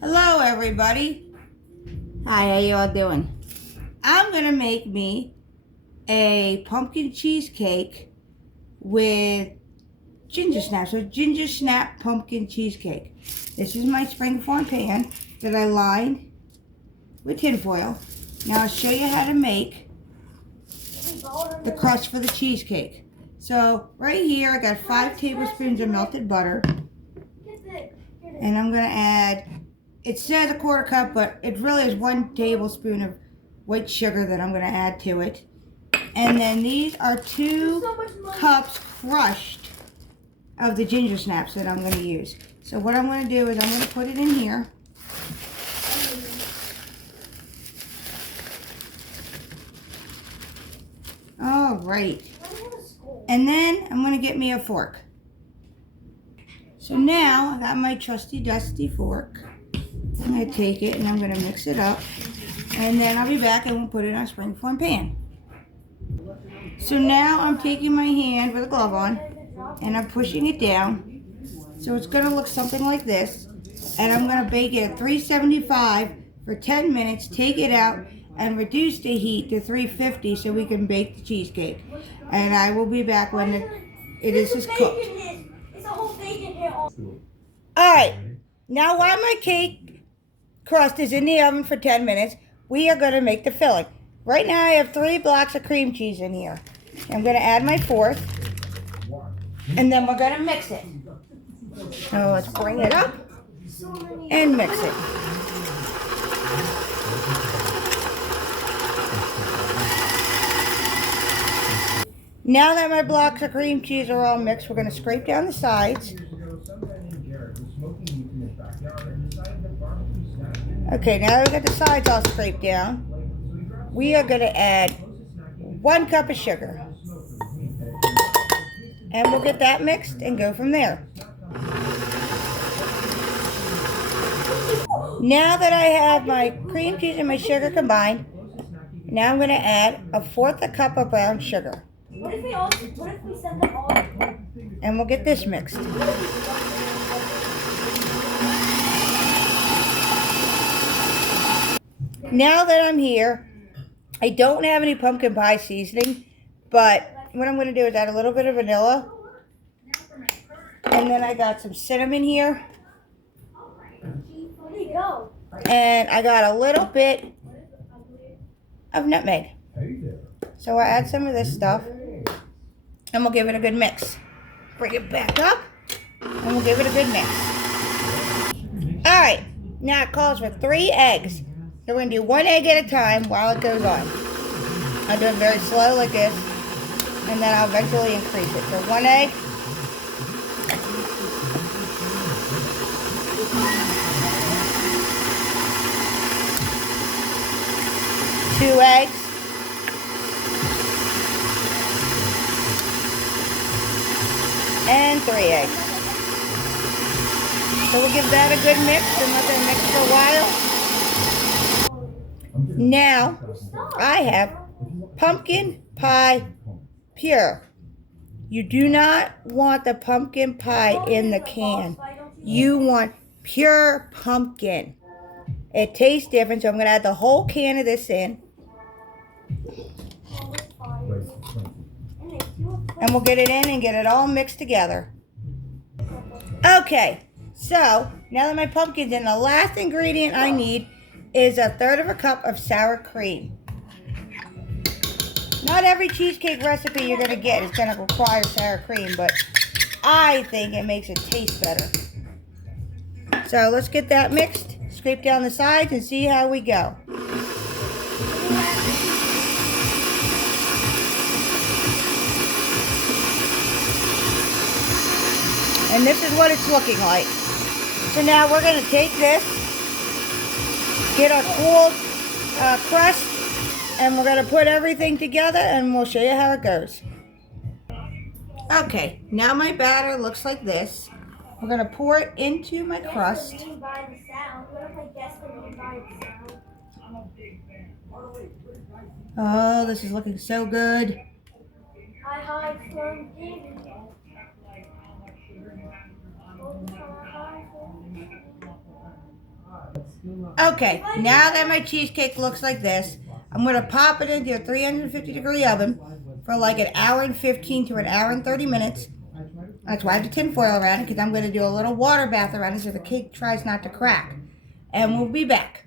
Hello everybody. Hi, how you all doing? I'm gonna make me a pumpkin cheesecake with ginger snaps. So ginger snap pumpkin cheesecake. This is my springform pan that I lined with tin foil. Now I'll show you how to make the crust for the cheesecake. So right here I got 5 tablespoons of melted butter. And I'm gonna add, it says a quarter cup, but it really is 1 tablespoon of white sugar that I'm gonna add to it. And then these are 2 cups crushed of the ginger snaps that I'm gonna use. So what I'm gonna do is I'm gonna put it in here. All right. And then I'm gonna get me a fork. So now I got my trusty dusty fork. I'm gonna take it and I'm gonna mix it up. And then I'll be back and we'll put it in our springform pan. So now I'm taking my hand with a glove on and I'm pushing it down. So it's gonna look something like this. And I'm gonna bake it at 375 for 10 minutes, take it out and reduce the heat to 350 so we can bake the cheesecake. And I will be back when it is cooked. Alright, now while my cake crust is in the oven for 10 minutes, we are going to make the filling. Right now I have 3 blocks of cream cheese in here. I'm going to add my 4th, and then we're going to mix it. So let's bring it up and mix it. Now that my blocks of cream cheese are all mixed, we're going to scrape down the sides. Okay, now that we've got the sides all scraped down, we are going to add 1 cup of sugar. And we'll get that mixed and go from there. Now that I have my cream cheese and my sugar combined, now I'm going to add a 1/4 cup of brown sugar. What if we send them all? And we'll get this mixed. Now that I'm here, I don't have any pumpkin pie seasoning, but what I'm going to do is add a little bit of vanilla. And then I got some cinnamon here. And I got a little bit of nutmeg. So I'll add some of this stuff and we'll give it a good mix. Bring it back up and we'll give it a good mix. Alright, now it calls for 3 eggs. So we're going to do 1 egg at a time while it goes on. I'll do it very slow like this, and then I'll eventually increase it. So 1 egg. Two eggs. And 3 eggs. So we'll give that a good mix and let that mix for a while. Now, I have pumpkin pie pure. You do not want the pumpkin pie in the can. You want pure pumpkin. It tastes different, so I'm going to add the whole can of this in. And we'll get it in and get it all mixed together. Okay, so now that my pumpkin's in, the last ingredient I need is 1/3 cup of sour cream. Not every cheesecake recipe you're going to get is going to require sour cream, but I think it makes it taste better. So let's get that mixed, scrape down the sides, and see how we go. And this is what it's looking like. So now we're going to take this, get our cooled crust, and we're going to put everything together and we'll show you how it goes. Okay, now my batter looks like this. We're going to pour it into my crust. Oh, this is looking so good. Okay, now that my cheesecake looks like this, I'm going to pop it into a 350-degree oven for like an hour and 15 to an hour and 30 minutes. That's why I have the tin foil around it, because I'm going to do a little water bath around it so the cake tries not to crack. And we'll be back.